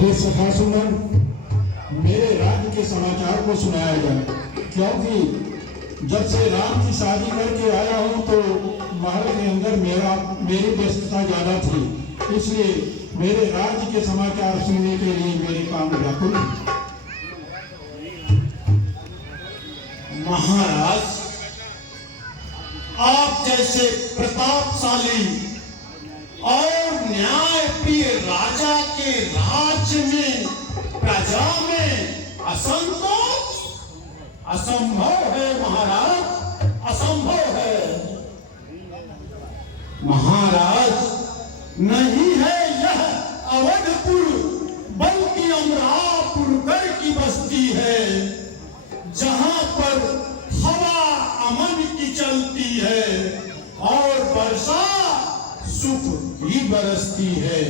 हे सखा सुमन, मेरे राज्य के समाचार को सुनाया जाए, क्योंकि जब से राम की शादी करके आया हूँ तो महल के अंदर मेरी व्यस्तता ज्यादा थी, इसलिए मेरे राज्य के समाचार सुनने के लिए मेरे कान व्याकुल। महाराज, आप जैसे प्रतापशाली और न्यायप्रिय राजा के राज्य में प्रजा में असंतोष असंभव है महाराज, असंभव है। महाराज, नहीं है यह अवधपुर बल्कि अमरापुरगढ़ की बस्ती है, जहां पर हवा अमन की चलती है और वर्षा सुख की बरसती है।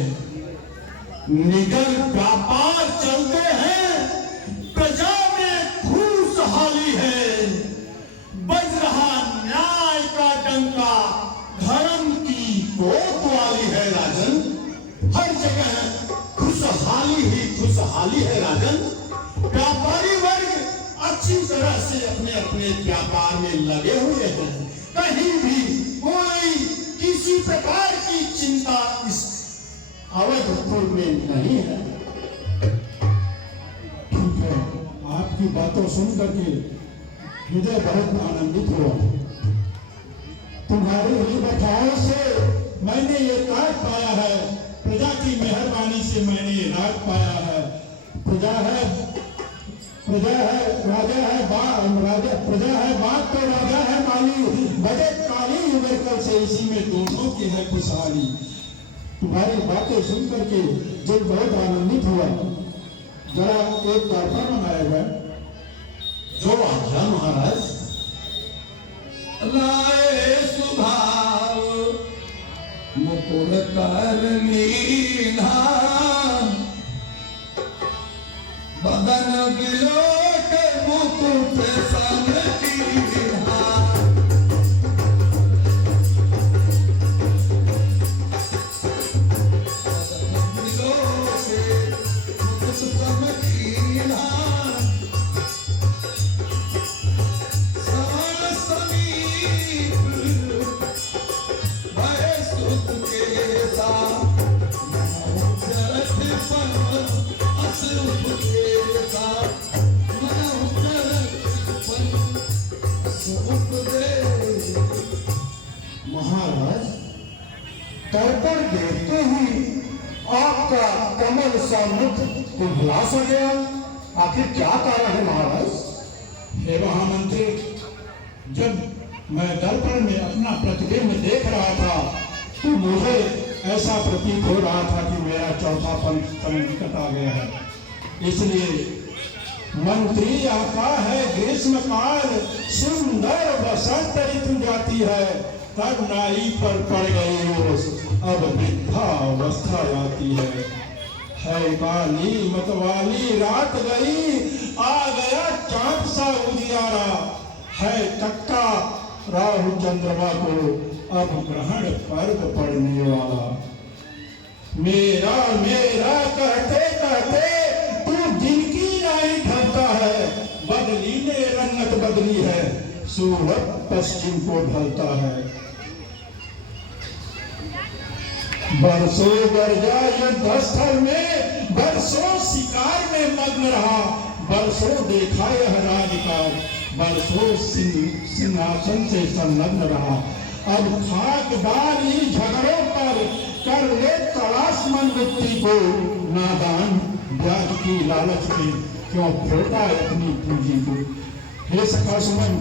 निडर व्यापार चलते हैं, प्रजा में खुशहाली है। बज रहा न्याय का डंका धर्म की कोतवाली है राजन। हर जगह खुशहाली ही खुशहाली है राजन। व्यापारी वर्ग अच्छी तरह से अपने अपने व्यापार में लगे हुए हैं। कहीं भी कोई किसी प्रकार की चिंता इस अवधपुर में नहीं है। ठीक है, आपकी बातों सुन करके हृदय बहुत आनंदित हुआ। तुम्हारी ही बखाओं से मैंने ये काट पाया है, प्रजा की मेहरबानी से मैंने ये राज पाया है। प्रजा है राजा है प्रजा है बात तो राजा है माली, बड़े काली उम्र कल से इसी में दोनों की है खुशहाली। तुम्हारी बातें सुन करके जब बहुत आनंदित हुआ, जरा एक दर्पण बनाया गया। जो आज्ञा महाराज। लाए सुभाव मुकुर करनीना, बदन बिलो के मुकुट समकीना। बदन बिलो के मुकुट समकीना, समान समीप भय सुत के साथ, जरत पर असुभ के साथ, महाराज, दर्पण देखते ही आपका कमल सा मुख उल्लास हो गया। आखिर क्या कारण है महाराज? हे महामंत्री, जब मैं दर्पण में अपना प्रतिबिंब देख रहा था तो मुझे ऐसा प्रतीत हो रहा था कि मेरा चौथा पंच निकट आ गया है। इसलिए मंत्री आता है ग्रीष्म काल, सुंदर बसंत ऋतु जाती है, तब नाई पर पड़ गई ओस, अब वृद्धा अवस्था आती है काली मतवाली रात गई, आ गया चांद सा उजियारा, है टक्का राहु चंद्रमा को अब ग्रहण पर्व पड़ने वाला। मेरा मेरा कहते कहते तू दिन की नाई ढलता है, बदली ने रंगत बदली है, सूरत पश्चिम को ढलता है। बरसों गरजा युद्ध स्थल में, बरसों शिकार में मग्न रहा, बरसों देखा यह राजकाज, बरसों सिंहासन से संलग्न रहा। अब खाकदारी झगड़ों पर कर ले तलाश मन व्यक्ति को, नादान ब्याज की लालच में क्यों खोता है अपनी पूंजी को। हे सखा सुमन,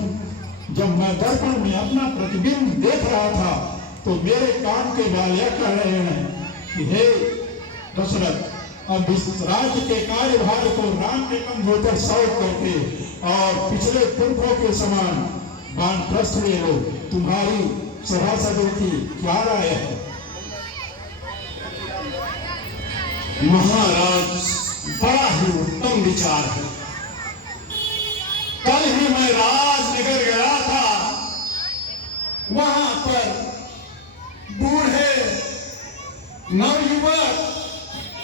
जब मैं दर्पण में अपना प्रतिबिंब देख रहा था तो मेरे कान के बाल यह कह रहे हैं कि हे दशरथ, अब इस राज्य के कार्यभार को राम के कंधों पर सौंप करके और पिछले पुरखों के समान वानप्रस्थ ले लो। तुम्हारी सभासदों की क्या राय है? महाराज, बड़ा ही उत्तम विचार है। कल ही मैं राजनगर गया था, वहां पर बूढ़े नवयुवक,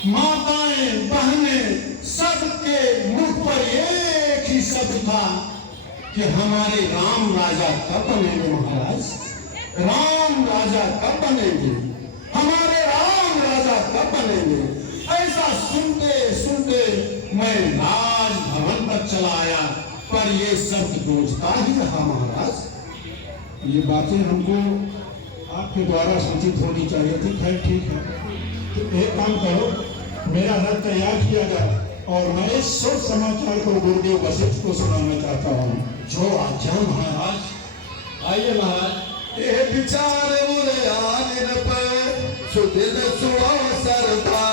माताएं, बहनें सबके मुख पर एक ही शब्द था कि हमारे राम राजा कब बनेंगे महाराज, राम राजा कब बनेंगे, हमारे राम राजा कब बनेंगे। ऐसा सुनते सुनते मैं राजभवन तक चला आया, पर ये शब्द गूंजता ही रहा महाराज। ये बातें हमको आपके द्वारा सूचित होनी चाहिए थी। खैर ठीक है, तो एक काम करो, मेरा रथ तैयार किया जाए और मैं इस शुभ समाचार को गुरुदेव वशिष्ठ को सुनाना चाहता हूँ। जो आज्ञा महाराज। आइए महाराज। ये विचार मुरे आने पर सुदिन सुअवसर था